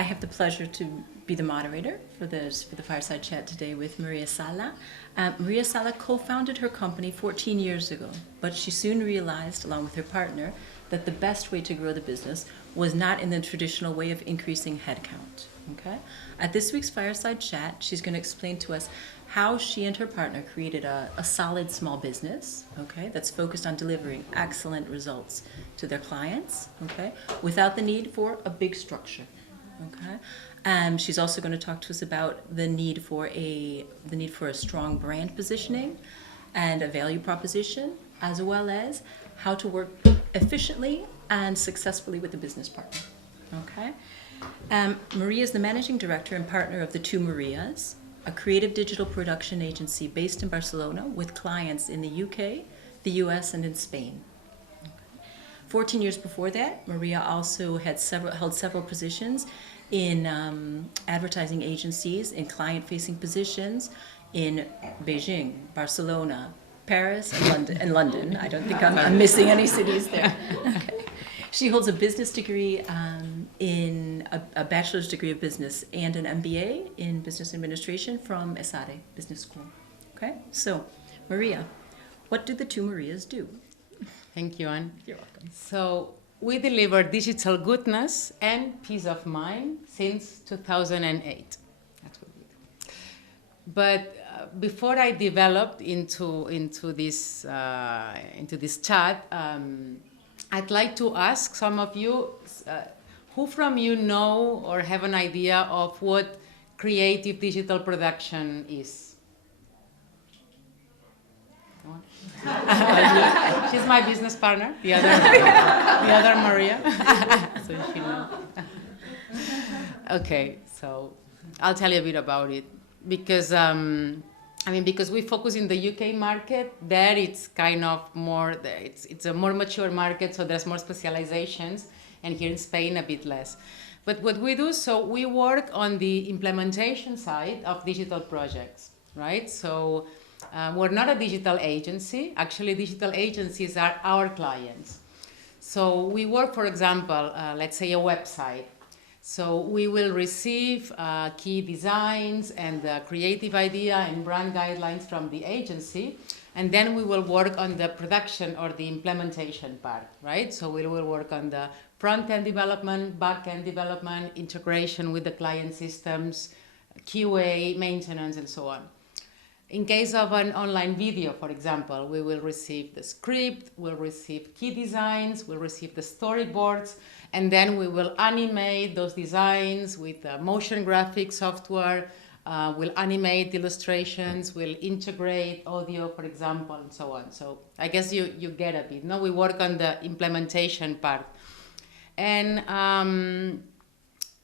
I have the pleasure to be the moderator for the Fireside Chat today with Maria Sala. Maria Sala co-founded her company 14 years ago, but she soon realized, along with her partner, that the best way to grow the business was not in the traditional way of increasing headcount. Okay? At this week's Fireside Chat, she's going to explain to us how she and her partner created a solid small business, okay, that's focused on delivering excellent results to their clients, okay, without the need for a big structure, okay. She's also going to talk to us about the need for a strong brand positioning and a value proposition, as well as how to work efficiently and successfully with a business partner, okay. Maria is the managing director and partner of the Two Marias, a creative digital production agency based in Barcelona with clients in the UK, the US, and in Spain. 14 years before that, Maria also held several positions in advertising agencies, in client-facing positions in Beijing, Barcelona, Paris, and London. I don't think I'm missing any cities there. Okay. She holds a business degree in a bachelor's degree of business and an MBA in business administration from ESADE Business School. Okay, so Maria, what do the Two Marias do? Thank you, Anne. You're welcome. So we deliver digital goodness and peace of mind since 2008. That's what we do. But before I developed into this chat, I'd like to ask some of you, who from you know or have an idea of what creative digital production is? She's my business partner, the other Maria. So she knows. Okay, so I'll tell you a bit about it because because we focus in the UK market. There it's kind of more. It's a more mature market, so there's more specializations, and here in Spain a bit less. But what we do, so we work on the implementation side of digital projects, right? So. We're not a digital agency. Actually, digital agencies are our clients. So we work, for example, let's say a website. So we will receive key designs and creative idea and brand guidelines from the agency, and then we will work on the production or the implementation part, right? So we will work on the front-end development, back-end development, integration with the client systems, QA, maintenance, and so on. In case of an online video, for example, we will receive the script, we'll receive key designs, we'll receive the storyboards, and then we will animate those designs with motion graphic software, we'll animate illustrations, we'll integrate audio, for example, and so on. So I guess you get a bit. No, we work on the implementation part. And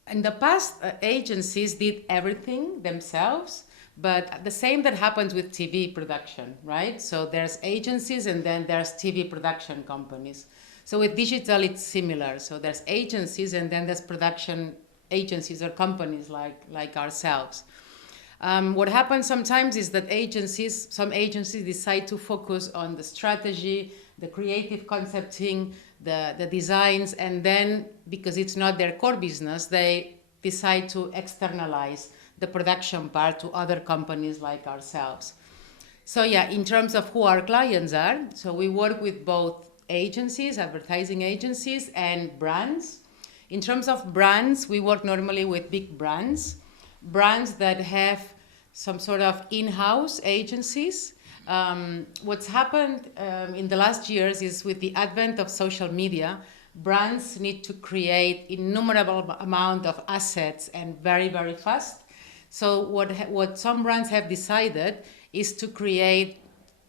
in the past, agencies did everything themselves. But the same that happens with TV production, right? So there's agencies and then there's TV production companies. So with digital, it's similar. So there's agencies and then there's production agencies or companies like ourselves. What happens sometimes is that some agencies decide to focus on the strategy, the creative concepting, the designs, and then because it's not their core business, they decide to externalize the production part to other companies like ourselves. So yeah, in terms of who our clients are, so we work with both agencies, advertising agencies, and brands. In terms of brands, we work normally with big brands that have some sort of in-house agencies. What's happened in the last years is with the advent of social media, brands need to create innumerable amount of assets and very, very fast. So what some brands have decided is to create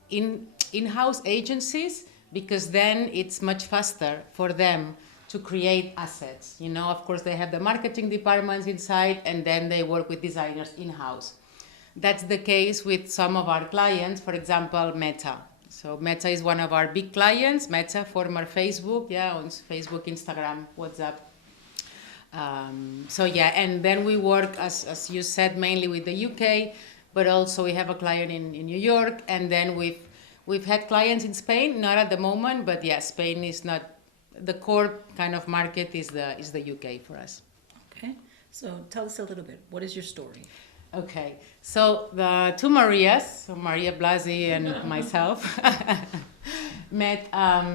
in-house agencies because then it's much faster for them to create assets. You know, of course, they have the marketing departments inside and then they work with designers in-house. That's the case with some of our clients, for example, Meta. So Meta is one of our big clients. Meta, former Facebook, owns Facebook, Instagram, WhatsApp. So yeah, and then we work, as you said, mainly with the UK, but also we have a client in New York, and then we've had clients in Spain, not at the moment, but yeah, Spain is not the core kind of market is the UK for us. Okay, So tell us a little bit. What is your story? Okay, so the two Marias, so Maria Blasi and myself, met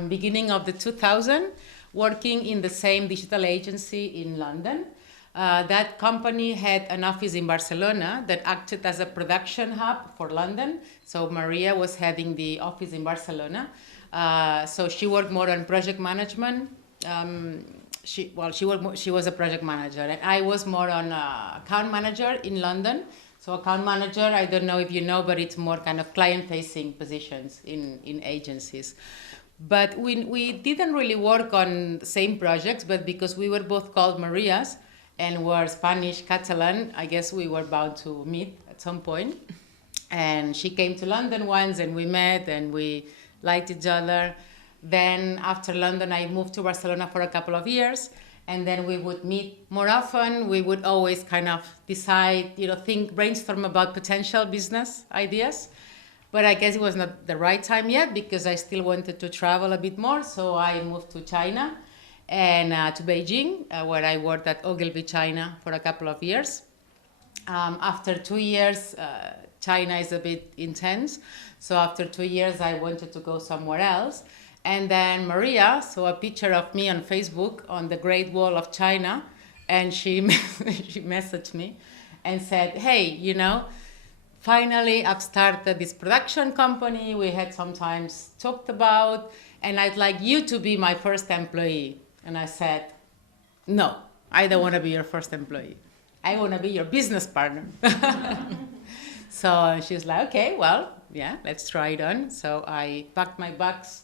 beginning of the 2000, working in the same digital agency in London. That company had an office in Barcelona that acted as a production hub for London. So Maria was heading the office in Barcelona. So she worked more on project management. She was a project manager, and I was more on account manager in London. So account manager, I don't know if you know, but it's more kind of client-facing positions in agencies. But we didn't really work on the same projects, but because we were both called Marias and were Spanish, Catalan, I guess we were bound to meet at some point. And she came to London once, and we met, and we liked each other. Then after London, I moved to Barcelona for a couple of years, and then we would meet more often. We would always kind of decide, brainstorm about potential business ideas. But I guess it was not the right time yet because I still wanted to travel a bit more. So I moved to China and to Beijing, where I worked at Ogilvy China for a couple of years. After 2 years, China is a bit intense. So after 2 years, I wanted to go somewhere else. And then Maria saw a picture of me on Facebook on the Great Wall of China, and she messaged me and said, hey, finally I've started this production company we had sometimes talked about, and I'd like you to be my first employee. And I said, no, I don't want to be your first employee. I want to be your business partner. So she's like, okay, well, yeah, let's try it on. So I packed my bags,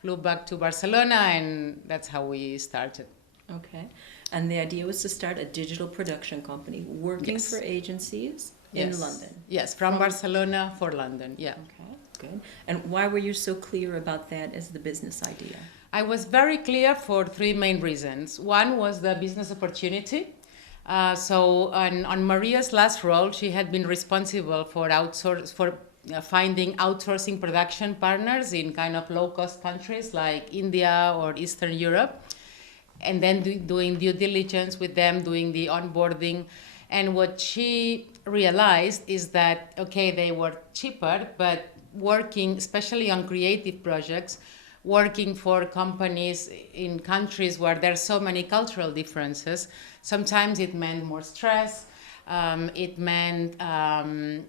flew back to Barcelona, and that's how we started. Okay. And the idea was to start a digital production company working Yes. for agencies in London. Yes, from Barcelona for London, yeah. Okay, good. And why were you so clear about that as the business idea? I was very clear for three main reasons. One was the business opportunity. So on Maria's last role, she had been responsible for finding outsourcing production partners in kind of low-cost countries like India or Eastern Europe, and then doing due diligence with them, doing the onboarding. And what she realized is that, okay, they were cheaper, but working, especially on creative projects, working for companies in countries where there are so many cultural differences, sometimes it meant more stress. It meant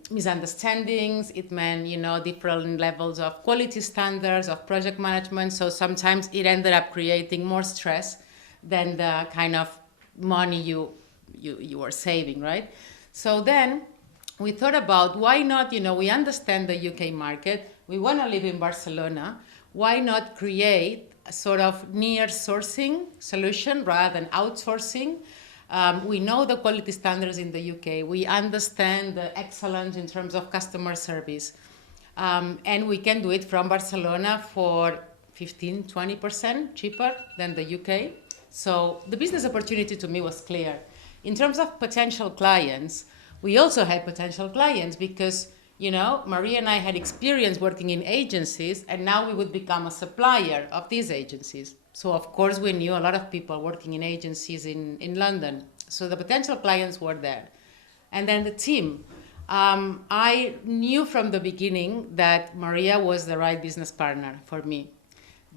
misunderstandings. It meant, different levels of quality standards, of project management. So sometimes it ended up creating more stress than the kind of money you were saving, right? So then we thought about why not, we understand the UK market. We want to live in Barcelona. Why not create a sort of near sourcing solution rather than outsourcing? We know the quality standards in the UK. We understand the excellence in terms of customer service. And we can do it from Barcelona for 15-20% cheaper than the UK. So the business opportunity to me was clear. In terms of potential clients, we also had potential clients because, Maria and I had experience working in agencies, and now we would become a supplier of these agencies. So, of course, we knew a lot of people working in agencies in London. So the potential clients were there. And then the team. I knew from the beginning that Maria was the right business partner for me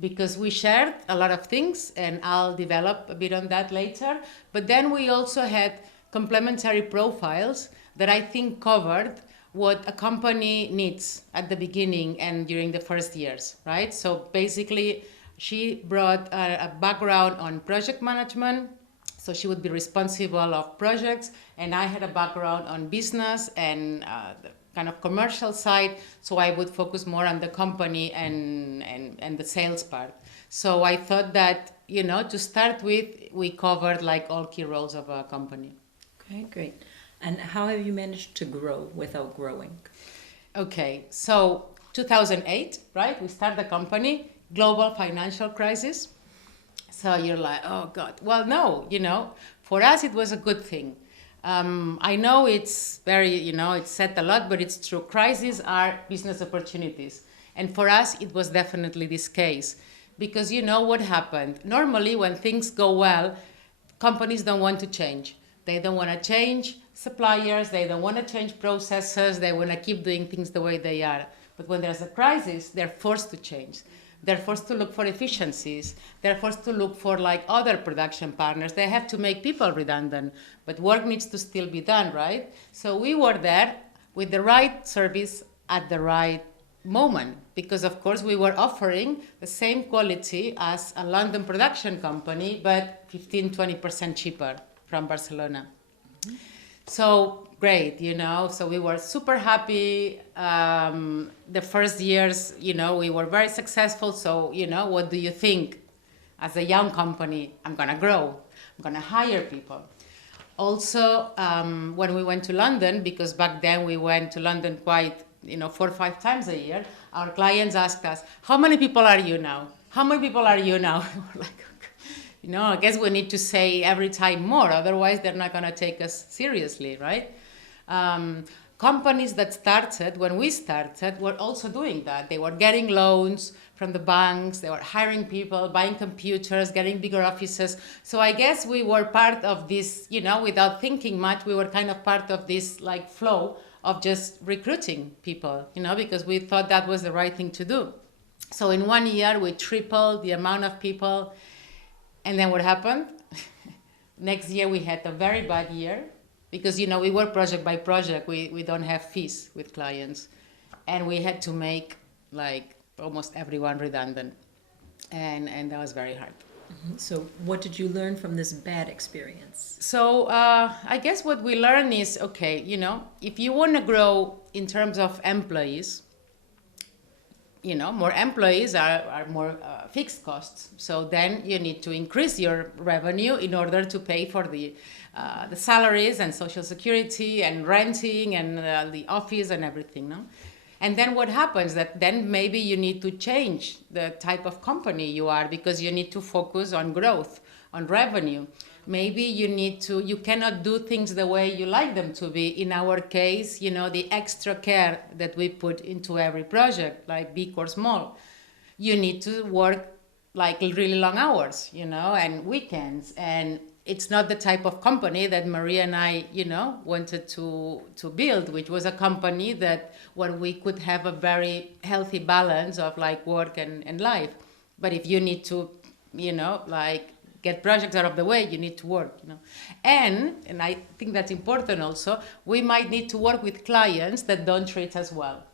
because we shared a lot of things, and I'll develop a bit on that later. But then we also had complementary profiles that I think covered what a company needs at the beginning and during the first years, right? So basically, she brought a background on project management, so she would be responsible of projects, and I had a background on business and the kind of commercial side, so I would focus more on the company and the sales part. So I thought that, to start with, we covered like all key roles of a company. Okay, great. And how have you managed to grow without growing? Okay, so 2008, right? We started the company, global financial crisis. So you're like, oh God. Well, no, for us it was a good thing. I know it's very, it's said a lot, but it's true. Crises are business opportunities. And for us, it was definitely this case. Because what happened? Normally, when things go well, companies don't want to change. They don't want to change suppliers. They don't want to change processes. They want to keep doing things the way they are. But when there's a crisis, they're forced to change. They're forced to look for efficiencies. They're forced to look for like other production partners. They have to make people redundant, but work needs to still be done, right? So we were there with the right service at the right moment, because of course we were offering the same quality as a London production company, but 15-20% cheaper from Barcelona. So great, so we were super happy. The first years, we were very successful. So, what do you think? As a young company, I'm gonna grow, I'm gonna hire people. Also, when we went to London, because back then we went to London quite 4 or 5 times a year, our clients asked us, how many people are you now? How many people are you now? We're like, I guess we need to say every time more, otherwise they're not gonna take us seriously, right? Companies that started, when we started, were also doing that. They were getting loans from the banks, they were hiring people, buying computers, getting bigger offices. So I guess we were part of this, without thinking much, we were kind of part of this like flow of just recruiting people, because we thought that was the right thing to do. So in 1 year, we tripled the amount of people. And then what happened? Next year, we had a very bad year because, we work project by project. We don't have fees with clients. And we had to make like almost everyone redundant. And that was very hard. Mm-hmm. So what did you learn from this bad experience? So I guess what we learned is, okay, if you want to grow in terms of employees, more employees are more fixed costs. So then you need to increase your revenue in order to pay for the salaries and social security and renting and the office and everything. No? And then what happens that then maybe you need to change the type of company you are because you need to focus on growth, on revenue. Maybe you cannot do things the way you like them to be. In our case, the extra care that we put into every project, like big or small, you need to work like really long hours, and weekends. And it's not the type of company that Maria and I, wanted to build, which was a company that where we could have a very healthy balance of like work and life. But if you need to, get projects out of the way, you need to work, And I think that's important also, we might need to work with clients that don't treat us well.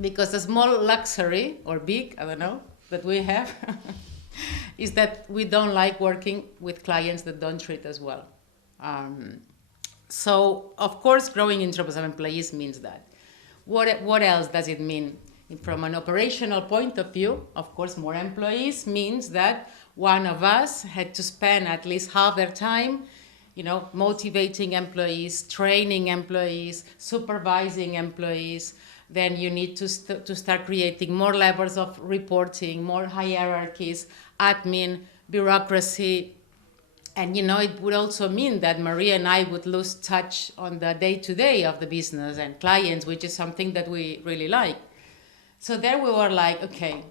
Because the small luxury, or big, I don't know, that we have, is that we don't like working with clients that don't treat us well. So, of course, growing in terms of employees means that. What else does it mean? From an operational point of view, of course, more employees means that one of us had to spend at least half their time, motivating employees, training employees, supervising employees. Then you need to start creating more levels of reporting, more hierarchies, admin, bureaucracy. And, it would also mean that Maria and I would lose touch on the day-to-day of the business and clients, which is something that we really like. So there we were like, okay,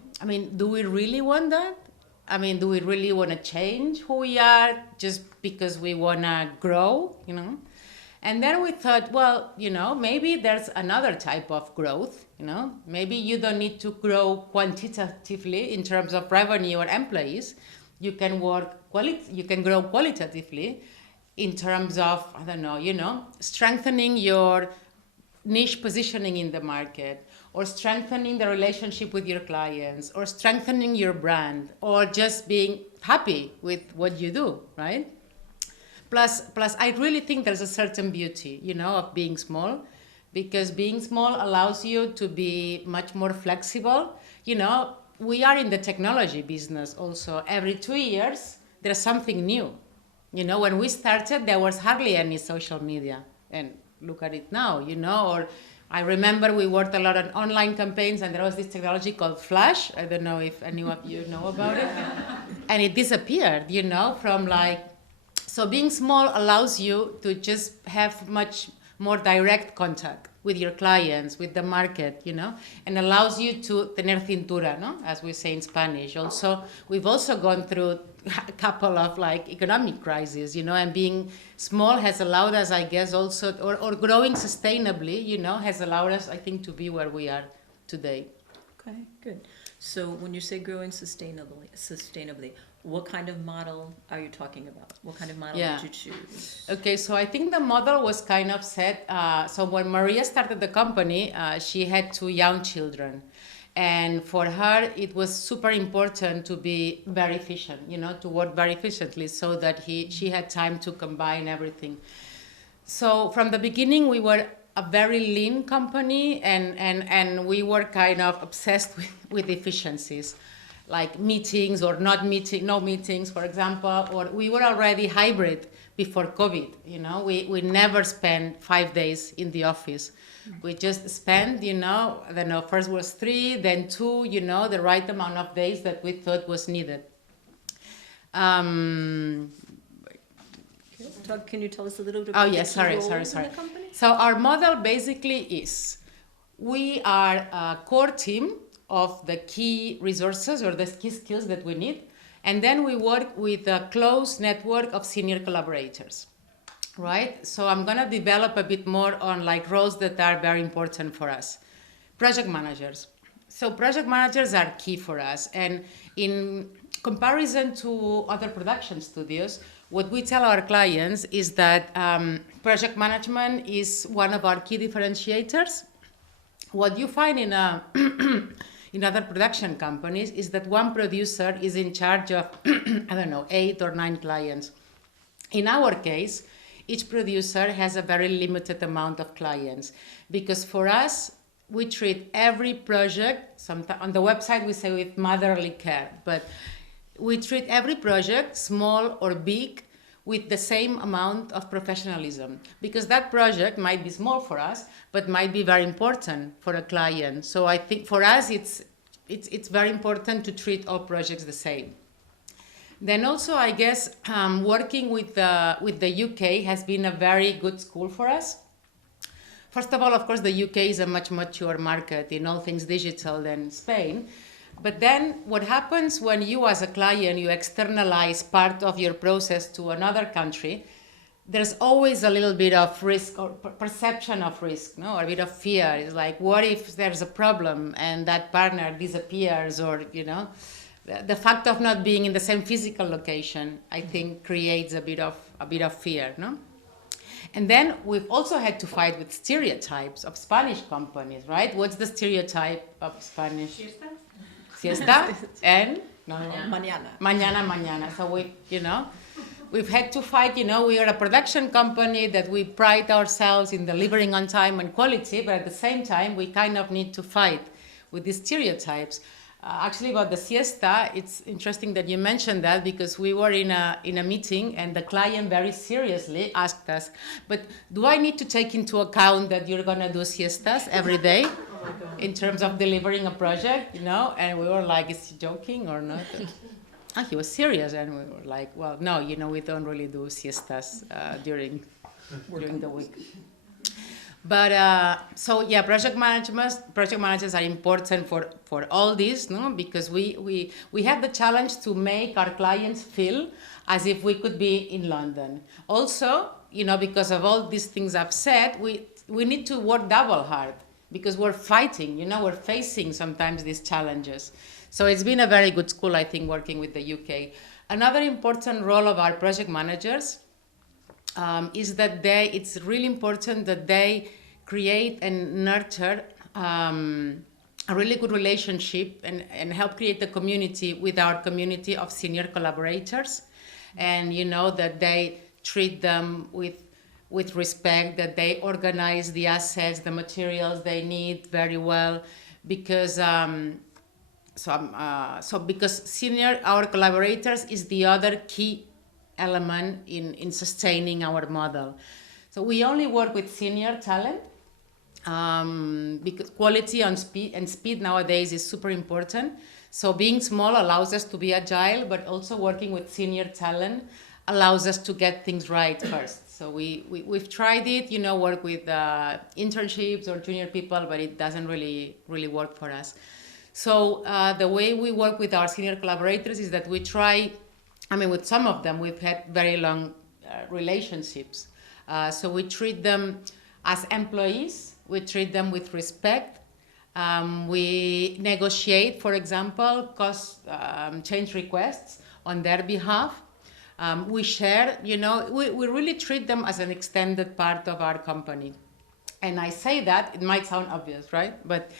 do we really want that? Do we really want to change who we are just because we want to grow, And then we thought, well, maybe there's another type of growth, Maybe you don't need to grow quantitatively in terms of revenue or employees. You can grow qualitatively in terms of, strengthening your niche positioning in the market, or strengthening the relationship with your clients, or strengthening your brand, or just being happy with what you do, right? Plus, I really think there's a certain beauty, of being small, because being small allows you to be much more flexible. We are in the technology business also. Every 2 years, there's something new. When we started, there was hardly any social media. And look at it now, or I remember we worked a lot on online campaigns, and there was this technology called Flash. I don't know if any of you know about it. And it disappeared, from so being small allows you to just have much more direct contact with your clients, with the market, and allows you to tener cintura, no? As we say in Spanish. Also, we've also gone through a couple of like economic crises, and being small has allowed us, I guess, also, or growing sustainably, has allowed us, I think, to be where we are today. Okay, good. So when you say growing sustainably, what kind of model are you talking about? What kind of model did you choose? Okay, so I think the model was kind of set. So when Maria started the company, she had 2 young children. And for her, it was super important to be very efficient, to work very efficiently so that she had time to combine everything. So from the beginning, we were a very lean company, and we were kind of obsessed with efficiencies, like meetings or no meetings, for example, or we were already hybrid before COVID. We never spent 5 days in the office. We just spent, I don't know, first was 3, then 2, the right amount of days that we thought was needed. Can you tell us a little bit about sorry. in the company? So our model basically is, we are a core team of the key resources or the key skills that we need, and then we work with a close network of senior collaborators. Right? So I'm going to develop a bit more on like roles that are very important for us. Project managers. So project managers are key for us. And in comparison to other production studios, what we tell our clients is that project management is one of our key differentiators. What you find in in other production companies is that one producer is in charge of, 8 or 9 clients. In our case, each producer has a very limited amount of clients, because for us, we treat every project, on the website we say with motherly care, but we treat every project, small or big, with the same amount of professionalism, because that project might be small for us, but might be very important for a client. So I think for us, it's very important to treat all projects the same. Then also, I guess, working with the UK has been a very good school for us. First of all, of course, the UK is a much mature market in all things digital than Spain. But then what happens when you as a client, you externalize part of your process to another country, there's always a little bit of risk or perception of risk, or a bit of fear. It's like, what if there's a problem and that partner disappears, or, the fact of not being in the same physical location, I think, creates a bit of fear, no? And then we've also had to fight with stereotypes of Spanish companies, right? What's the stereotype of Spanish? Siesta and mañana. So we've had to fight. We are a production company that we pride ourselves in delivering on time and quality, but at the same time, we kind of need to fight with these stereotypes. Actually, about the siesta, it's interesting that you mentioned that, because we were in a meeting and the client very seriously asked us, but do I need to take into account that you're going to do siestas every day in terms of delivering a project, And we were like, is he joking or not? He was serious, and we were like, well, no, we don't really do siestas during the week. But project managers are important for all this, no? Because we have the challenge to make our clients feel as if we could be in London. Also, because of all these things I've said, we need to work double hard, because we're fighting, we're facing sometimes these challenges. So it's been a very good school, I think, working with the UK. Another important role of our project managers is that it's really important that they create and nurture a really good relationship and help create the community with our community of senior collaborators. And that they treat them with respect, that they organize the assets, the materials they need very well, because because our collaborators is the other key element in sustaining our model. So we only work with senior talent, because quality and speed nowadays is super important. So being small allows us to be agile, but also working with senior talent allows us to get things right first. So we've tried it, work with internships or junior people, but it doesn't really work for us. So the way we work with our senior collaborators is that we try I mean, with some of them, we've had very long relationships. So we treat them as employees, we treat them with respect. We negotiate, for example, cost change requests on their behalf. We share, we really treat them as an extended part of our company. And I say that, it might sound obvious, right? But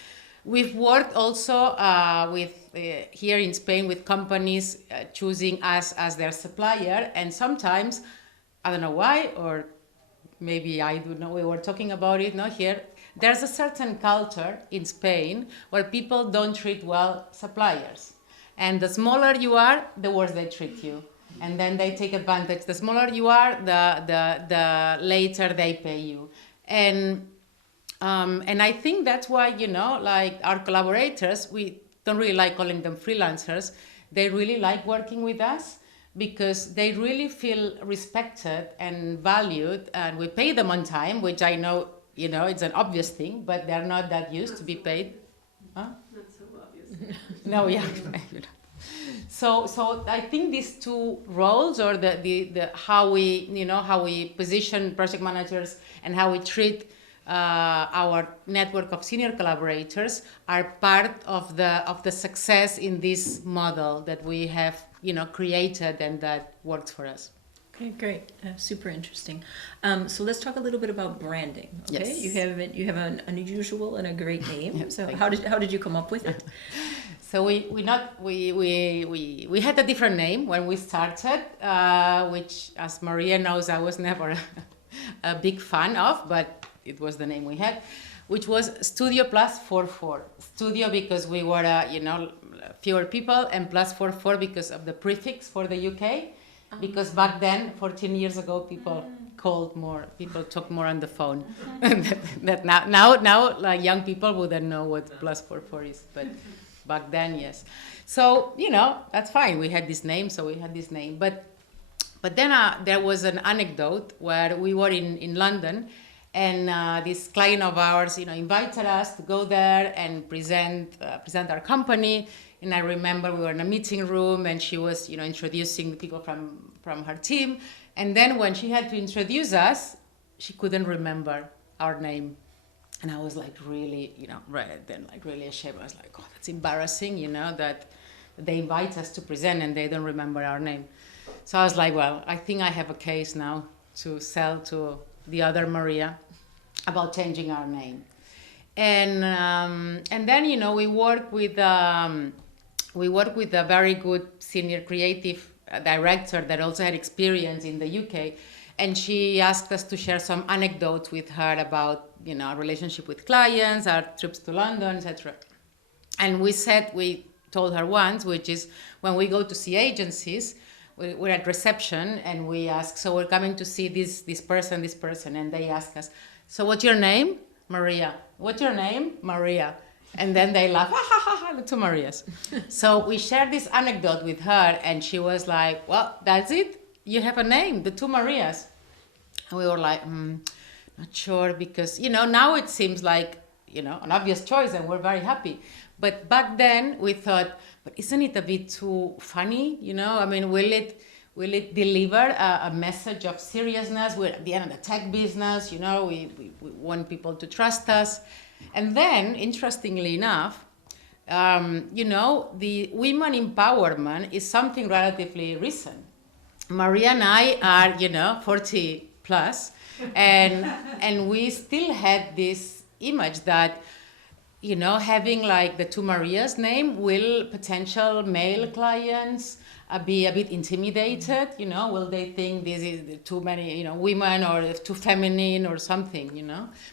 we've worked also here in Spain with companies choosing us as their supplier. And sometimes, I don't know why, or maybe I do know, we were talking about it, not here. There's a certain culture in Spain where people don't treat well suppliers. And the smaller you are, the worse they treat you. And then they take advantage. The smaller you are, the later they pay you. And I think that's why, like our collaborators, we don't really like calling them freelancers. They really like working with us because they really feel respected and valued, and we pay them on time, which I know, it's an obvious thing, but they're not that used to be paid. Huh? Not so obvious. No, yeah. So I think these two roles, or the how we position project managers and how we treat our network of senior collaborators, are part of the success in this model that we have created and that works for us. Okay, great, super interesting. So let's talk a little bit about branding. Okay, Yes. you have an unusual and a great name. Yep, So thank how did you come up with it? So we had a different name when we started, which, as Maria knows, I was never a big fan of, but it was the name we had, which was Studio Plus 44. Studio because we were fewer people, and plus 44 because of the prefix for the UK. Because back then, 14 years ago, people called more, people talked more on the phone. that now, like young people wouldn't know what plus 44 is, but back then, yes. So, that's fine. We had this name, so we had this name. But then there was an anecdote where we were in London, and this client of ours, invited us to go there and present our company. And I remember we were in a meeting room, and she was, introducing the people from her team. And then when she had to introduce us, she couldn't remember our name. And I was like really, really ashamed. I was like, oh, that's embarrassing, that they invite us to present and they don't remember our name. So I was like, well, I think I have a case now to sell to the other Maria about changing our name. And then, we work with a very good senior creative director that also had experience in the UK, and she asked us to share some anecdotes with her about our relationship with clients, our trips to London, etc. And we told her once, which is when we go to see agencies, we're at reception and we ask, so we're coming to see this person, and they ask us, so what's your name? Maria. What's your name? Maria. And then they laugh, ha ha ha ha, the two Marias. So we shared this anecdote with her, and she was like, well, that's it? You have a name, the two Marias. And we were like, not sure, because, now it seems like, an obvious choice, and we're very happy. But back then we thought, but isn't it a bit too funny? I mean, will it deliver a message of seriousness? We're at the end of the tech business, we want people to trust us. And then, interestingly enough, the women empowerment is something relatively recent. Maria and I are, 40 plus, and we still had this image that, having like the two Marias name, will potential male clients be a bit intimidated? Will they think this is too many, women, or too feminine or something,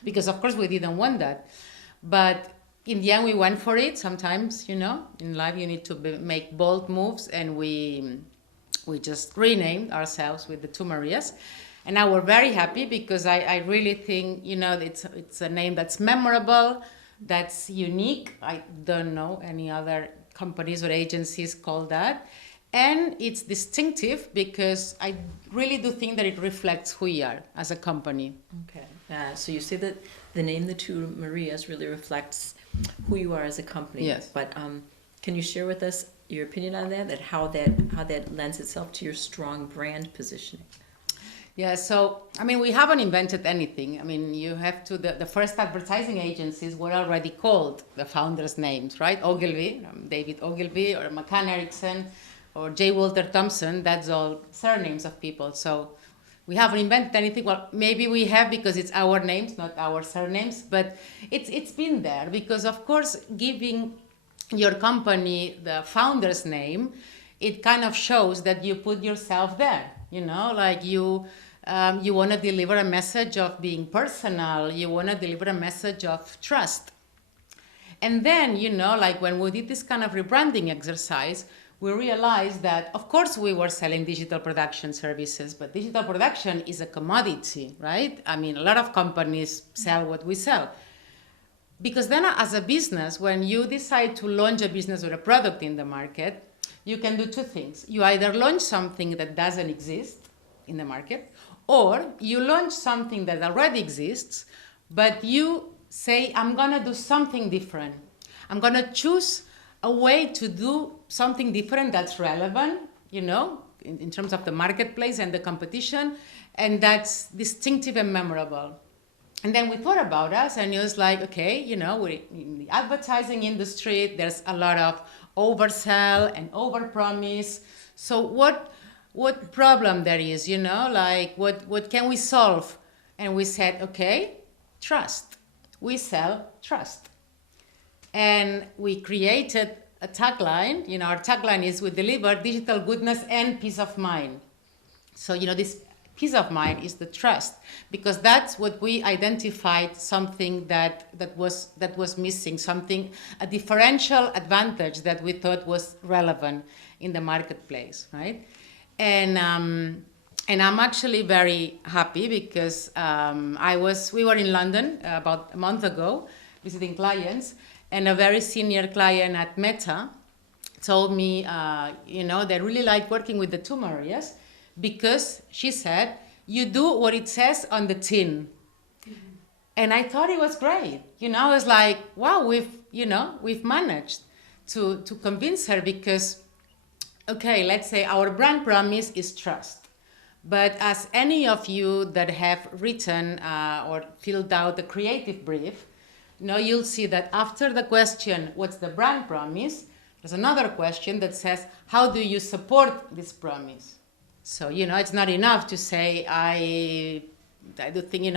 Because of course we didn't want that. But in the end we went for it. Sometimes, in life you need to make bold moves, and we just renamed ourselves with the two Marias. And now we're very happy because I really think, it's a name that's memorable, that's unique. I don't know any other companies or agencies called that. And it's distinctive because I really do think that it reflects who we are as a company. Okay, so you say that the name The Two Marias really reflects who you are as a company. Yes. But can you share with us, your opinion on that, how that lends itself to your strong brand positioning? Yeah, so, I mean, we haven't invented anything. I mean, you have to, the first advertising agencies were already called the founders' names, right? Ogilvy, David Ogilvy, or McCann Erickson, or J. Walter Thompson, that's all surnames of people. So we haven't invented anything. Well, maybe we have because it's our names, not our surnames, but it's been there because, of course, giving your company the founder's name, it kind of shows that you put yourself there, like you want to deliver a message of being personal, you want to deliver a message of trust. And then, like when we did this kind of rebranding exercise, we realized that, of course, we were selling digital production services, but digital production is a commodity, right? I mean, a lot of companies sell what we sell. Because then as a business, when you decide to launch a business or a product in the market, you can do two things. You either launch something that doesn't exist in the market, or you launch something that already exists, but you say, I'm going to do something different. I'm going to choose a way to do something different that's relevant, in terms of the marketplace and the competition, and that's distinctive and memorable. And then we thought about us, and it was like, okay, we're in the advertising industry, there's a lot of oversell and overpromise. So what problem there is, like what can we solve? And we said, okay, trust. We sell trust. And we created a tagline. Our tagline is, we deliver digital goodness and peace of mind. So, this peace of mind is the trust, because that's what we identified, something that was missing, a differential advantage that we thought was relevant in the marketplace, right? And I'm actually very happy because we were in London about a month ago visiting clients, and a very senior client at Meta told me, they really like working with the two Marias, because she said, you do what it says on the tin. Mm-hmm. And I thought it was great. I was like, wow, we've managed to convince her, because, okay, let's say our brand promise is trust. But as any of you that have written or filled out the creative brief, you'll see that after the question, what's the brand promise? There's another question that says, how do you support this promise? So, it's not enough to say, I do think,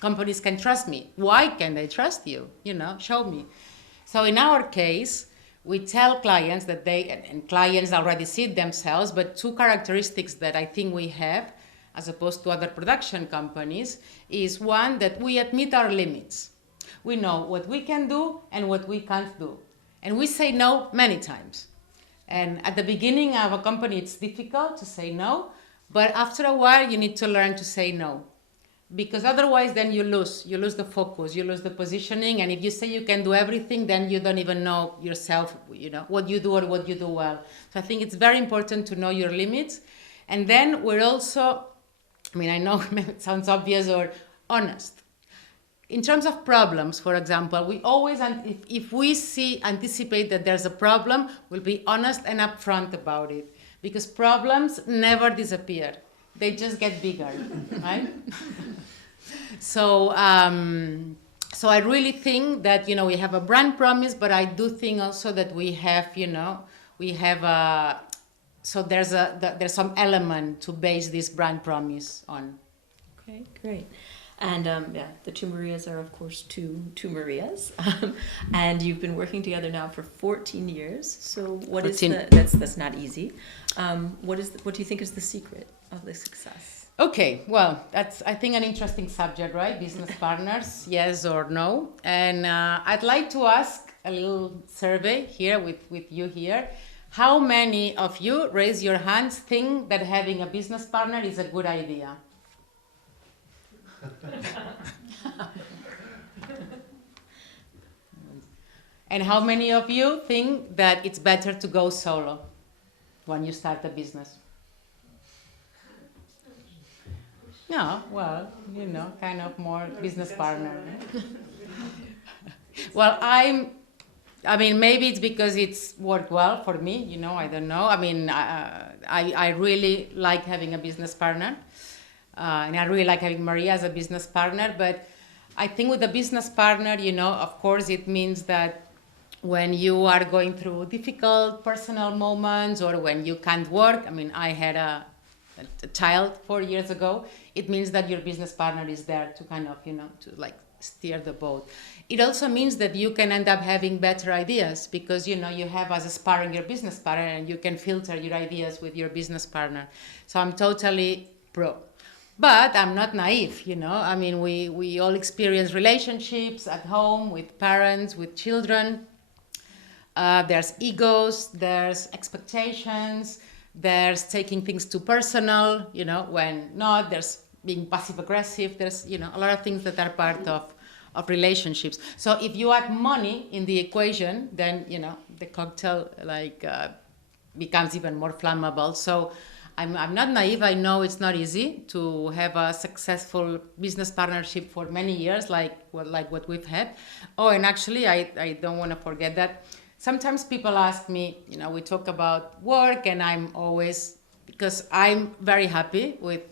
companies can trust me. Why can they trust you? Show me. So in our case, we tell clients that and clients already see it themselves, but two characteristics that I think we have, as opposed to other production companies, is one, that we admit our limits. We know what we can do and what we can't do. And we say no many times. And at the beginning of a company, it's difficult to say no, but after a while, you need to learn to say no. Because otherwise, then you lose the focus, you lose the positioning, and if you say you can do everything, then you don't even know yourself, what you do or what you do well. So I think it's very important to know your limits. And then we're also, I know it sounds obvious, or honest. In terms of problems, for example, we always, if we anticipate that there's a problem, we'll be honest and upfront about it. Because problems never disappear. They just get bigger, right? So I really think that, we have a brand promise, but I do think also that we have, so there's some element to base this brand promise on. Okay, great. And the two Marias are, of course, two Marias, and you've been working together now for 14 years. So what is that's not easy. What do you think is the secret of the success? Okay, well, that's, I think, an interesting subject, right? Business partners, yes or no. And I'd like to ask a little survey here with you here. How many of you, raise your hands, think that having a business partner is a good idea? And how many of you think that it's better to go solo when you start a business? No, well, kind of more business partner. Well, I mean, maybe it's because it's worked well for me, you know, I don't know. I mean, I really like having a business partner. And I really like having Maria as a business partner. But I think with a business partner, you know, of course, it means that when you are going through difficult personal moments or when you can't work, I mean, I had a child 4 years ago, it means that your business partner is there to kind of, you know, to like steer the boat. It also means that you can end up having better ideas because, you know, you have as a sparring your business partner and you can filter your ideas with your business partner. So I'm totally pro. But I'm not naive, you know. I mean, we all experience relationships at home with parents, with children. There's egos, there's expectations, there's taking things too personal, you know, when not, there's being passive aggressive, there's, you know, a lot of things that are part of relationships. So if you add money in the equation, then, you know, the cocktail becomes even more flammable. So I'm not naive. I know it's not easy to have a successful business partnership for many years, like what we've had. Oh, and actually, I don't want to forget that. Sometimes people ask me, you know, we talk about work, and I'm always, because I'm very happy with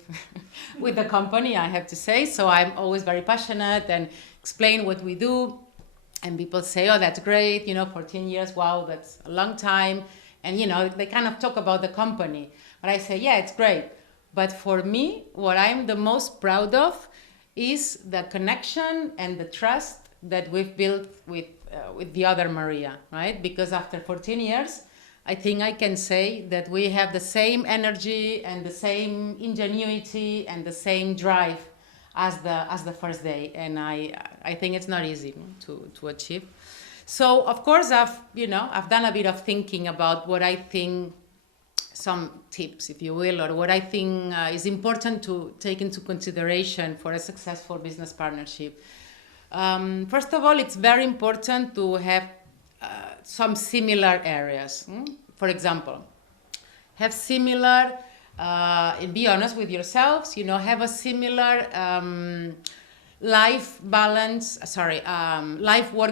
with the company, I have to say. So I'm always very passionate and explain what we do. And people say, oh, that's great, you know, 14 years, wow, that's a long time. And, you know, they kind of talk about the company. But I say, yeah, it's great. But for me, what I'm the most proud of is the connection and the trust that we've built with the other Maria, right? Because after 14 years, I think I can say that we have the same energy and the same ingenuity and the same drive as the first day. And I think it's not easy to achieve. So, of course, I've done a bit of thinking about what I think, some tips, if you will, or what I think is important to take into consideration for a successful business partnership. First of all, it's very important to have some similar areas. For example, have similar, be honest with yourselves, you know, have a similar life-work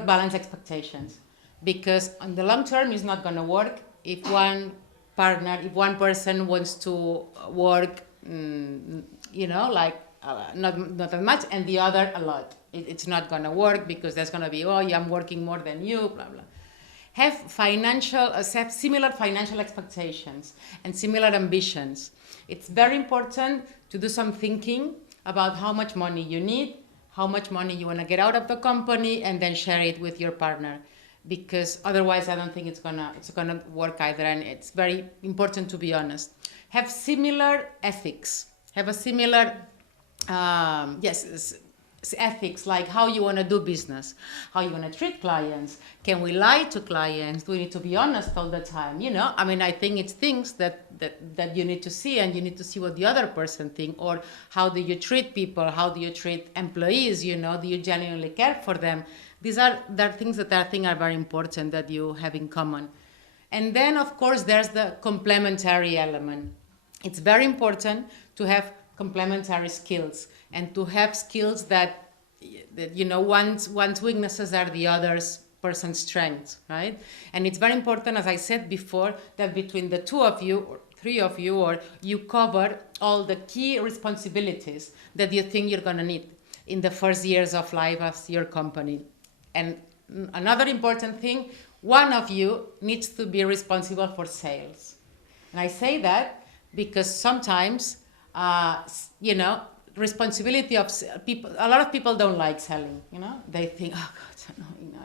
balance expectations. Because on the long term, it's not going to work if one person wants to work, you know, like not that much, and the other a lot. It's not going to work because there's going to be, oh, yeah, I'm working more than you, blah, blah. Have similar financial expectations and similar ambitions. It's very important to do some thinking about how much money you need, how much money you want to get out of the company, and then share it with your partner. Because otherwise, I don't think it's gonna work either, and it's very important to be honest. Have similar ethics. Have a similar ethics, like how you want to do business, how you want to treat clients. Can we lie to clients? Do we need to be honest all the time? You know, I mean, I think it's things that you need to see, and you need to see what the other person thinks, or how do you treat people? How do you treat employees? You know, do you genuinely care for them? These are things that I think are very important that you have in common. And then, of course, there's the complementary element. It's very important to have complementary skills, and to have skills that you know, one's weaknesses are the other's person's strengths, right? And it's very important, as I said before, that between the two of you, or three of you, or you cover all the key responsibilities that you think you're going to need in the first years of life of your company. And another important thing, one of you needs to be responsible for sales. And I say that because sometimes, you know, responsibility of people, a lot of people don't like selling, you know. They think, oh God, you know,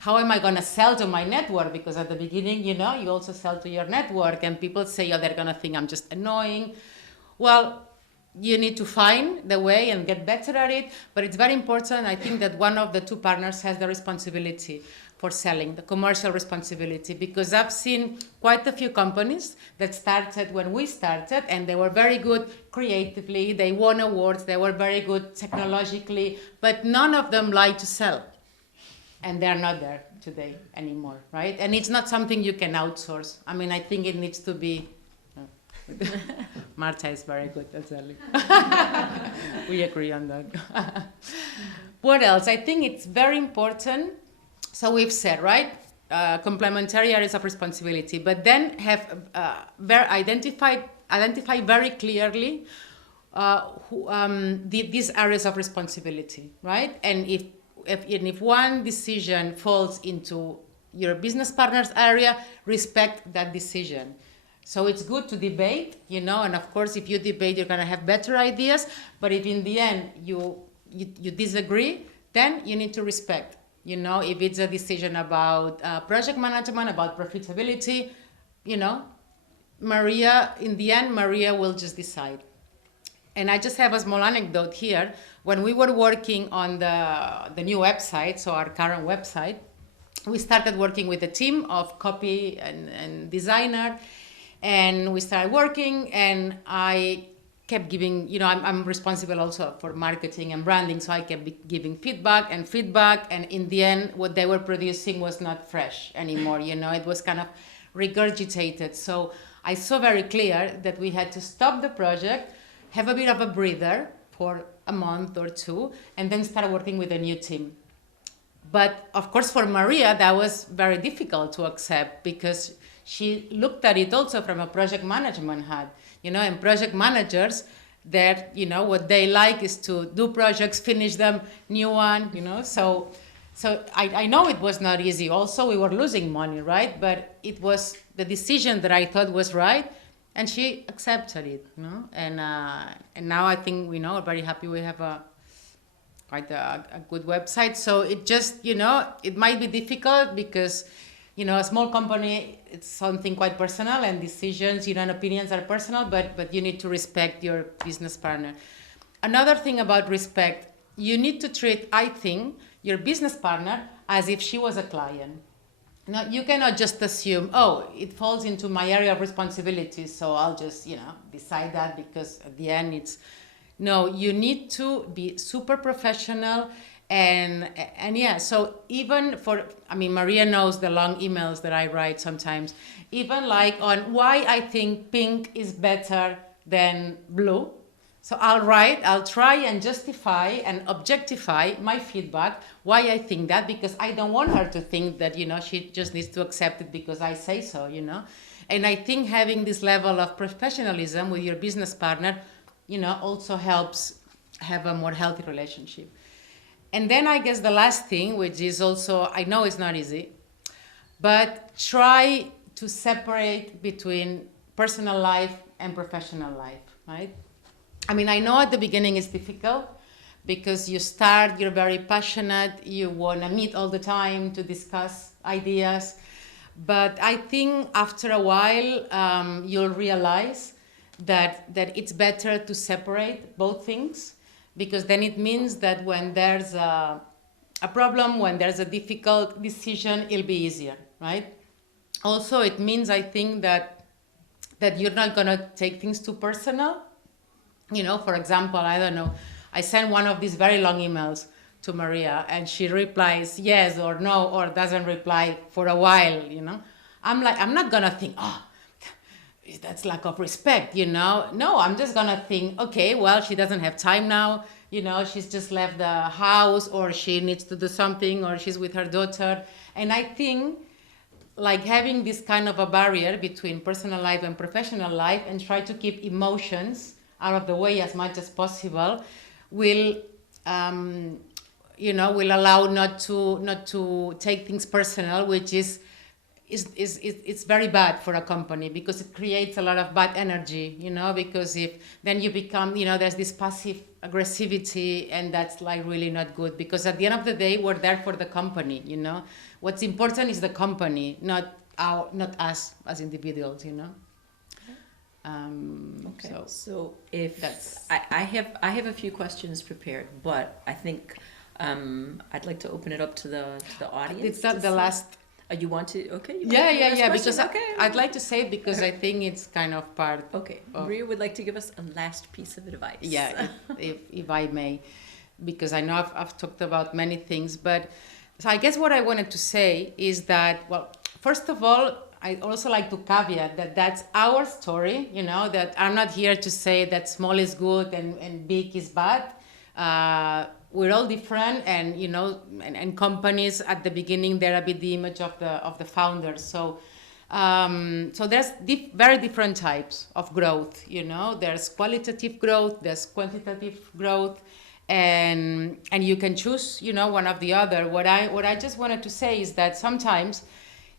how am I going to sell to my network? Because at the beginning, you know, you also sell to your network, and people say, oh, they're going to think I'm just annoying. Well, you need to find the way and get better at it, but it's very important, I think, that one of the two partners has the responsibility for selling, the commercial responsibility, because I've seen quite a few companies that started when we started, and they were very good creatively, they won awards, they were very good technologically, but none of them like to sell. And they're not there today anymore, right? And it's not something you can outsource. I mean, I think it needs to be... Marta is very good at selling. We agree on that. What else? I think it's very important So we've said, right, complementary areas of responsibility, but then have identify very clearly these areas of responsibility, right? And if one decision falls into your business partner's area, respect that decision. So it's good to debate, and of course, if you debate, you're gonna have better ideas. But if in the end you disagree, then you need to respect. If it's a decision about project management, about profitability, in the end, Maria will just decide. And I just have a small anecdote here. When we were working on the new website, so our current website, we started working with a team of copy and designer, and we started working, and I kept giving, I'm responsible also for marketing and branding, so I kept giving feedback, and in the end, what they were producing was not fresh anymore, it was kind of regurgitated. So I saw very clear that we had to stop the project, have a bit of a breather for a month or two, and then start working with a new team. But of course, for Maria, that was very difficult to accept, because she looked at it also from a project management hat, and project managers, that, what they like is to do projects, finish them, new one, so I know it was not easy. Also, we were losing money, right? But it was the decision that I thought was right, and she accepted it, and now I think we're very happy. We have quite a good website. So it just, it might be difficult because, a small company, it's something quite personal, and decisions, and opinions are personal, but you need to respect your business partner. Another thing about respect, you need to treat, I think, your business partner as if she was a client. Now, you cannot just assume, it falls into my area of responsibility, so I'll just, decide that, because at the end no, you need to be super professional. And yeah, so even Maria knows the long emails that I write sometimes, even like on why I think pink is better than blue. So I'll try and justify and objectify my feedback, why I think that, because I don't want her to think that, she just needs to accept it because I say so, And I think having this level of professionalism with your business partner, also helps have a more healthy relationship. And then I guess the last thing, which is also, I know it's not easy, but try to separate between personal life and professional life, right? I know at the beginning it's difficult, because you're very passionate, you want to meet all the time to discuss ideas. But I think after a while, you'll realize that it's better to separate both things, because then it means that when there's a problem, when there's a difficult decision, it'll be easier, right? Also, it means, I think, that you're not going to take things too personal. For example, I don't know, I sent one of these very long emails to Maria, and she replies yes or no, or doesn't reply for a while, I'm not going to think, that's lack of respect, No, I'm just going to think, okay, well, she doesn't have time now, she's just left the house, or she needs to do something, or she's with her daughter. And I think, like, having this kind of a barrier between personal life and professional life, and try to keep emotions out of the way as much as possible, will allow not to take things personal, which is very bad for a company, because it creates a lot of bad energy, because if then you become, there's this passive aggressivity, and that's like really not good, because at the end of the day, we're there for the company, What's important is the company, not us as individuals, Okay. So if I have a few questions prepared, but I think I'd like to open it up to the audience. It's not the last. You want to? Okay. Yeah. Because I'd like to say it, because I think it's kind of part. Okay. Maria would like to give us a last piece of advice. Yeah, if I may, because I know I've talked about many things, but so I guess what I wanted to say is that, well, first of all, I also like to caveat that that's our story, that I'm not here to say that small is good and big is bad. we're all different, and and companies at the beginning, they're a bit the image of the founders. So so there's very different types of growth. There's qualitative growth, there's quantitative growth, and you can choose one of the other. What I just wanted to say is that sometimes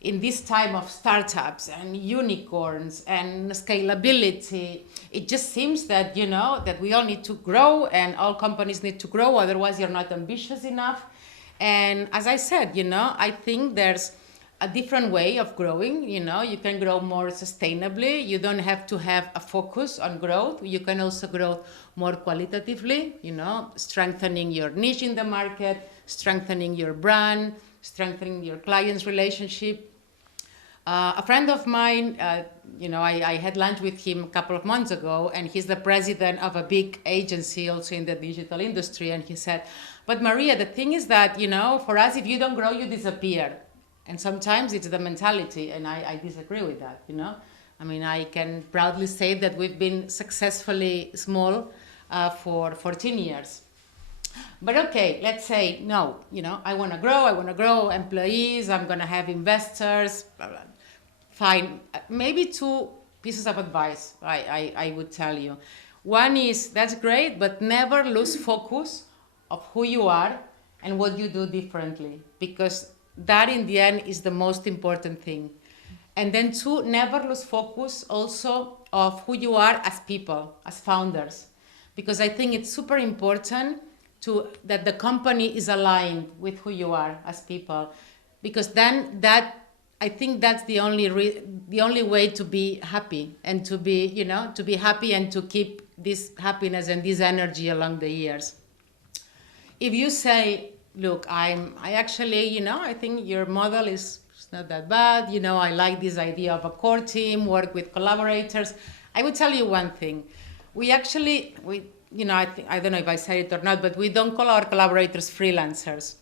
in this time of startups and unicorns and scalability, it just seems that that we all need to grow, and all companies need to grow, otherwise you're not ambitious enough. And as I said, I think there's a different way of growing. You can grow more sustainably. You don't have to have a focus on growth. You can also grow more qualitatively, strengthening your niche in the market, strengthening your brand, strengthening your client's relationship. A friend of mine, I had lunch with him a couple of months ago, and he's the president of a big agency also in the digital industry. And he said, but Maria, the thing is that, for us, if you don't grow, you disappear. And sometimes it's the mentality, and I disagree with that, I mean, I can proudly say that we've been successfully small for 14 years. But okay, let's say, no, I want to grow employees, I'm going to have investors, blah, blah. Fine. Maybe two pieces of advice I would tell you. One is, that's great, but never lose focus of who you are and what you do differently, because that in the end is the most important thing. And then two, never lose focus also of who you are as people, as founders, because I think it's super important that the company is aligned with who you are as people, because then I think that's the only way to be happy, and to be happy and to keep this happiness and this energy along the years. If you say, look, I actually, I think your model is not that bad, I like this idea of a core team, work with collaborators, I would tell you one thing. I don't know if I said it or not, but we don't call our collaborators freelancers.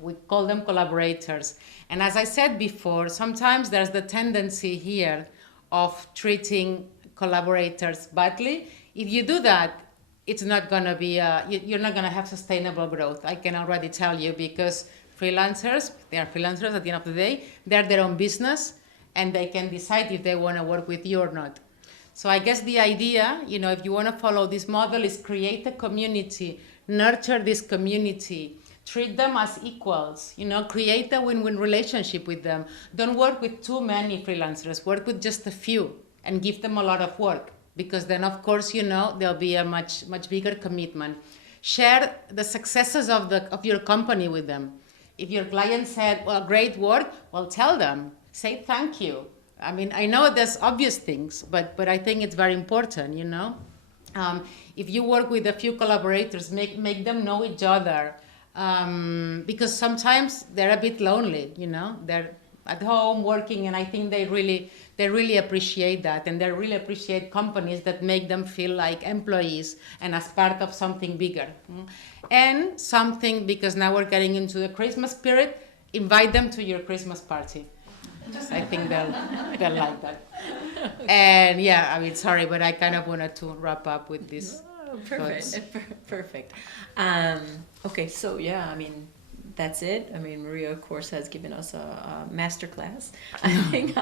We call them collaborators. And as I said before, sometimes there's the tendency here of treating collaborators badly. If you do that, it's not going to be, you're not going to have sustainable growth. I can already tell you, because freelancers, they are freelancers at the end of the day, they're their own business, and they can decide if they want to work with you or not. So I guess the idea, if you want to follow this model, is create a community, nurture this community, treat them as equals, create a win-win relationship with them. Don't work with too many freelancers, work with just a few and give them a lot of work, because then of course, there'll be a much bigger commitment. Share the successes of your company with them. If your client said, well, great work, well, tell them, say thank you. I mean, I know there's obvious things, but I think it's very important, If you work with a few collaborators, make them know each other, because sometimes they're a bit lonely, they're at home working, and I think they really appreciate that, and they really appreciate companies that make them feel like employees and as part of something bigger. And something, because now we're getting into the Christmas spirit, invite them to your Christmas party. I think they'll like that. And yeah, I mean, sorry, but I kind of wanted to wrap up with this. Oh, perfect. Perfect. Okay, so yeah, I mean, that's it. I mean, Maria, of course, has given us a masterclass, I think,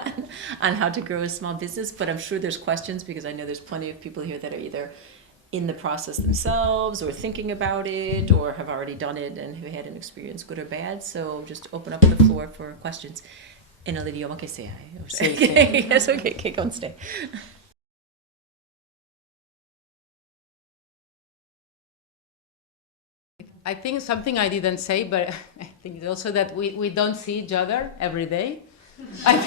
on how to grow a small business. But I'm sure there's questions, because I know there's plenty of people here that are either in the process themselves, or thinking about it, or have already done it and who had an experience, good or bad. So just open up the floor for questions. En el idioma que sea. Sí, sí. Yes, okay, que conste. I think something I didn't say, but I think it's also that we don't see each other every day. I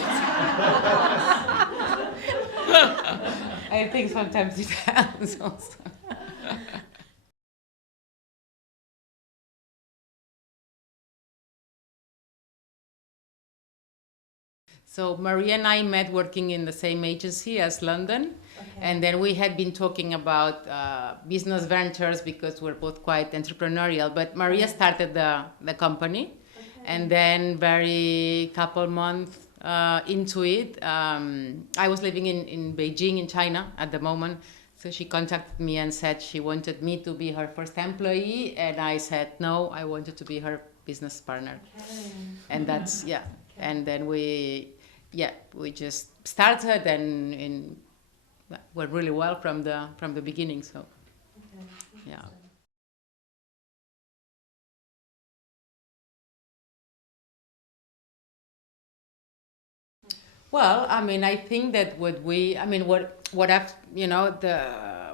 think sometimes it happens also. So Maria and I met working in the same agency as London. Okay. And then we had been talking about business ventures, because we're both quite entrepreneurial. But Maria started the company. Okay. And then very couple months into it, I was living in Beijing, in China at the moment. So she contacted me and said she wanted me to be her first employee, and I said no, I wanted to be her business partner. Okay. And that's and then we just started and went really well from the beginning. So Okay. yeah. Well, I mean, I think that what I've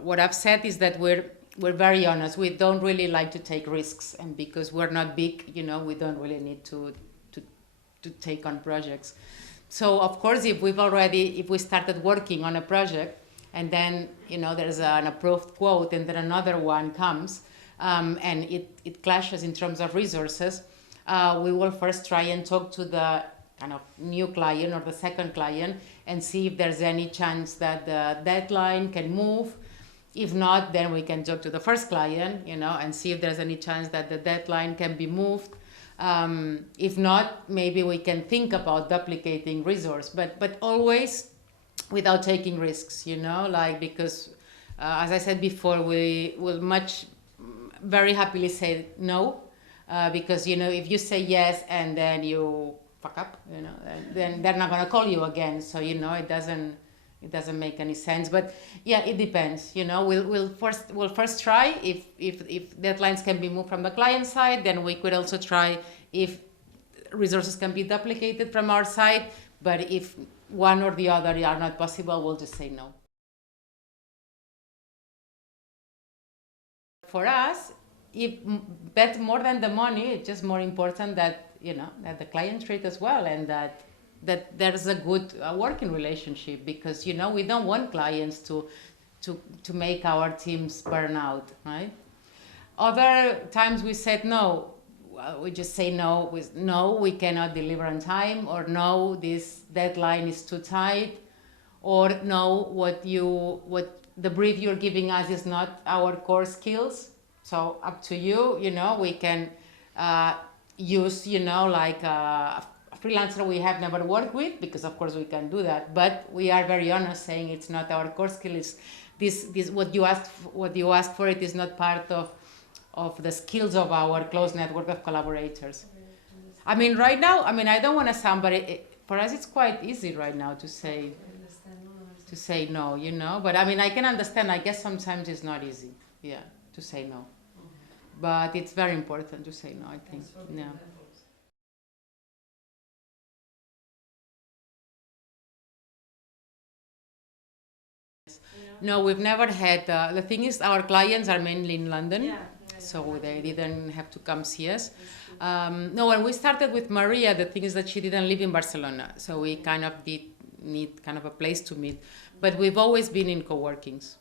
what I've said is that we're very honest. We don't really like to take risks, and because we're not big, we don't really need to take on projects. So of course, if we started working on a project, and then there's an approved quote, and then another one comes, and it clashes in terms of resources, we will first try and talk to the kind of new client or the second client and see if there's any chance that the deadline can move. If not, then we can talk to the first client, and see if there's any chance that the deadline can be moved. If not, maybe we can think about duplicating resource, but always without taking risks, because as I said before, we will very happily say no, because if you say yes and then you fuck up, then they're not going to call you again. So it doesn't make any sense. But yeah, it depends. We'll first try if deadlines can be moved from the client side. Then we could also try if resources can be duplicated from our side. But if one or the other are not possible, we'll just say no. For us, bet more than the money, it's just more important that that the client treat as well, and that there's a good working relationship, because we don't want clients to make our teams burn out, right? Other times we said no. We just say no with no, we cannot deliver on time, or no, this deadline is too tight, or no, what the brief you're giving us is not our core skills. So up to you. We can use like a freelancer we have never worked with, because of course we can do that, but we are very honest saying it's not our core skill. It's this what you ask for, it is not part of the skills of our close network of collaborators. I mean, right now, I don't want to sound, but for us it's quite easy right now to say no, but I can understand. I guess sometimes it's not easy, to say no, but it's very important to say no, I think. Yeah. No, we've never had. The thing is, our clients are mainly in London, so they didn't have to come see us. No, when we started with Maria, the thing is that she didn't live in Barcelona, so we kind of did need kind of a place to meet. But we've always been in co-workings.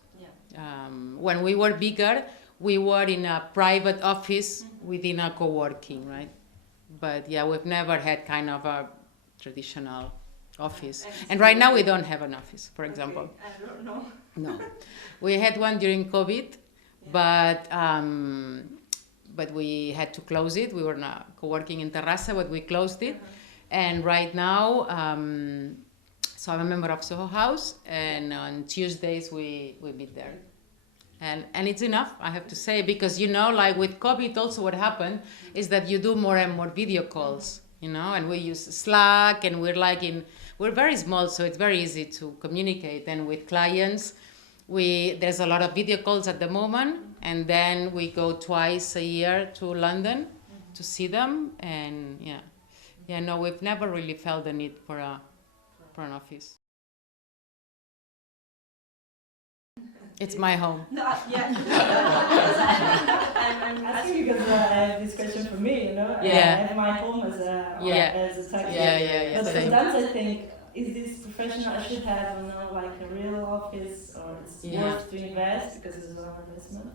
When we were bigger, we were in a private office within a co-working, right? But yeah, we've never had kind of a traditional office. And right now we don't have an office, for example. I don't know. No, we had one during COVID, but we had to close it. We were not co-working in Terrassa, but we closed it. And right now, so I'm a member of Soho House, and on Tuesdays we meet there. And it's enough, I have to say, because like with COVID also what happened is that you do more and more video calls, and we use Slack, and we're very small, so it's very easy to communicate. And with clients, there's a lot of video calls at the moment, and then we go twice a year to London to see them. And no, we've never really felt the need for an office. It's my home. No, yeah. I'm asking because I have this question for me, I have my home as a taxi. Yeah. But sometimes I think, is this professional? I should have, like a real office, or it's worth to invest because it's an investment,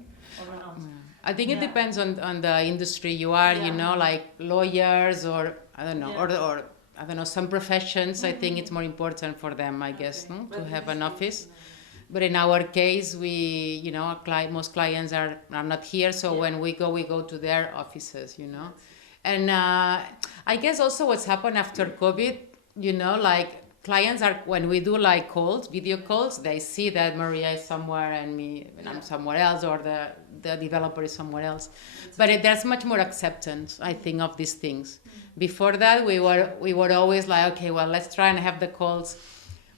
or not? I think it depends on the industry you are, like lawyers, or I don't know, or I don't know, some professions. I think it's more important for them, I guess, to have an office. But in our case, we, most clients are not here, so when we go to their offices, And I guess also what's happened after COVID, like clients are, when we do like calls, video calls, they see that Maria is somewhere and I'm somewhere else, or the developer is somewhere else. But there's much more acceptance, I think, of these things. Before that, we were always like, okay, well, let's try and have the calls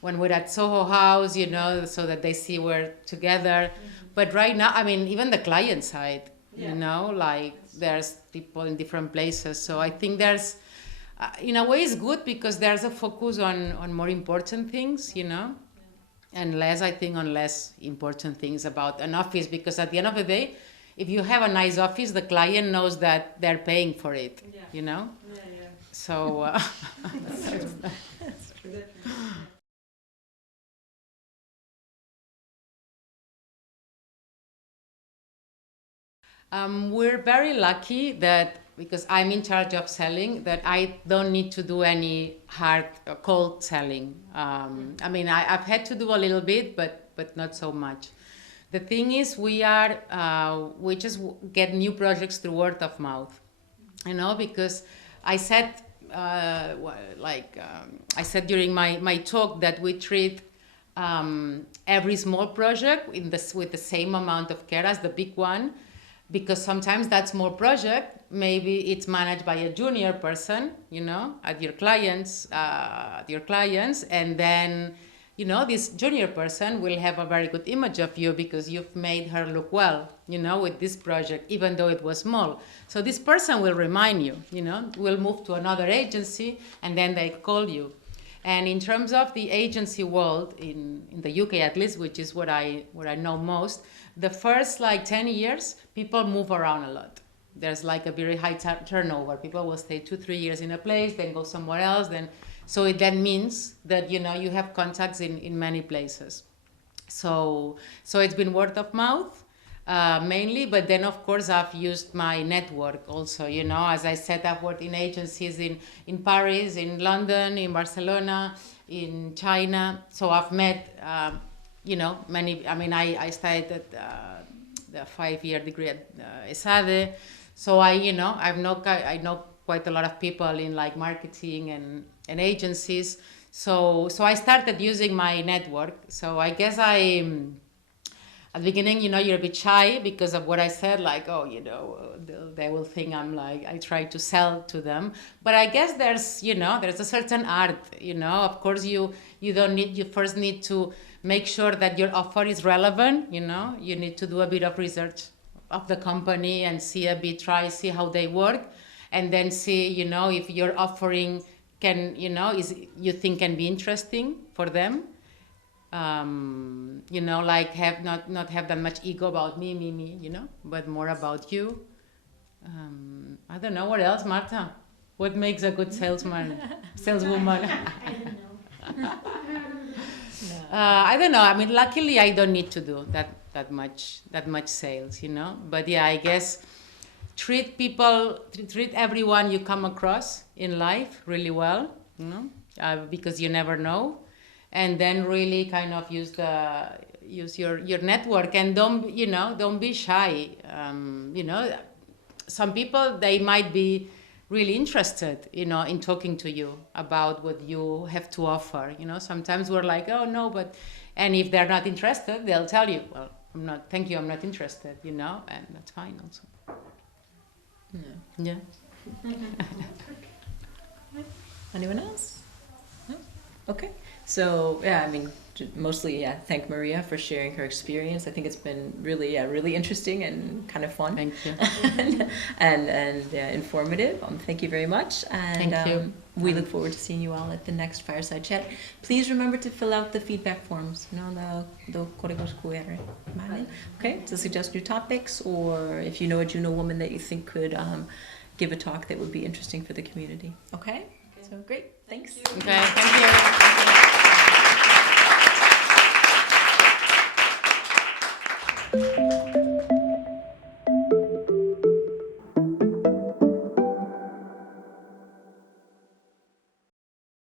when we're at Soho House, you know, so that they see we're together. But right now, I mean, even the client side, you know, like there's people in different places. So I think there's, in a way, it's good because there's a focus on more important things, you know, and less, I think, on less important things about an office. Because at the end of the day, if you have a nice office, the client knows that they're paying for it, you know. So That's true. That's true. We're very lucky that, because I'm in charge of selling, that I don't need to do any hard cold selling. I mean, I've had to do a little bit, but not so much. The thing is, we just get new projects through word of mouth, you know, because I said, I said during my talk that we treat every small project with the same amount of care as the big one, because sometimes that small project, maybe it's managed by a junior person, you know, at your clients, and then, you know, this junior person will have a very good image of you because you've made her look well, you know, with this project, even though it was small. So this person will remind you, you know, will move to another agency, and then they call you. And in terms of the agency world, in the UK at least, which is what I know most, the first like 10 years, people move around a lot. There's like a very high turnover. People will stay 2-3 years in a place, then go somewhere else. So it then means that, you know, you have contacts in many places. So it's been word of mouth mainly, but then of course I've used my network also. You know, as I said, I've worked in agencies in Paris, in London, in Barcelona, in China. So I've met, you know, many. I mean, I studied at the 5-year degree at ESADE. So I know quite a lot of people in like marketing and agencies. So I started using my network. So I guess at the beginning, you know, you're a bit shy because of what I said, like, oh, you know, they will think I'm like, I try to sell to them. But I guess there's a certain art, you know. Of course, you first need to make sure that your offer is relevant, you know. You need to do a bit of research of the company and see how they work, and then see, you know, if your offering can be interesting for them. You know, like not have that much ego about me, you know, but more about you. I don't know what else, Marta. What makes a good saleswoman? I don't know. I don't know. I mean, luckily, I don't need to do that much sales, you know. But yeah, I guess treat everyone you come across in life really well, you know, because you never know. And then really kind of use your network, and don't be shy. You know, some people, they might be really interested, you know, in talking to you about what you have to offer. You know, sometimes we're like, oh no, and if they're not interested, they'll tell you, well, I'm not interested, you know, and that's fine also. Yeah. Anyone else? No? Okay. So, yeah, I mean, mostly, thank Maria for sharing her experience. I think it's been really interesting and kind of fun. Thank you. and informative. Thank you very much. And Thank you. We look forward to seeing you all at the next Fireside Chat. Please remember to fill out the feedback forms, you know, the códigos QR, ¿vale? Okay, to suggest new topics, or if you know a Juno woman that you think could give a talk that would be interesting for the community. Okay? So great. Thanks. Okay, thank you.